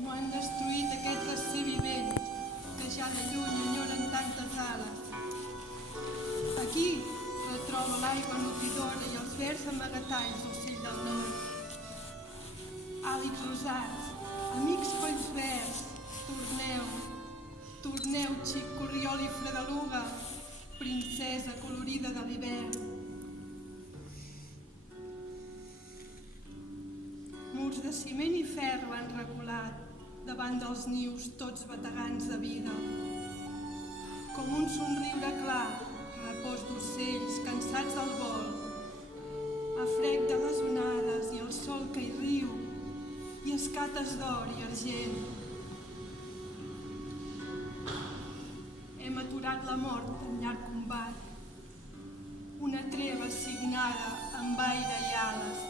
No han destruït aquest recer vivent, que ja de lluny enyoren tantes ales. Aquí retroba l'aigua nutridora i els verds amagatalls d'ocell del nord. Àlics rosats, amics colls verds, torneu, xic corriol i fredeluga, princesa colorida de l'hivern. Murs de ciment i ferro han reculat davant dels nius tots bategants de vida. Com un somriure clar, repòs d'ocells cansats del vol, a frec de les onades i el sol que hi riu, i escates d'or i argent. Hem aturat la mort en llarg combat, una treva signada amb aire i ales.